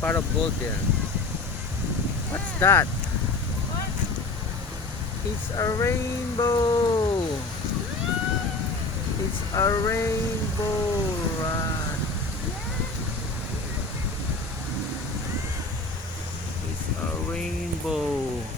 pot of gold there. What's that? It's a rainbow. It's a rainbow, right? It's a rainbow.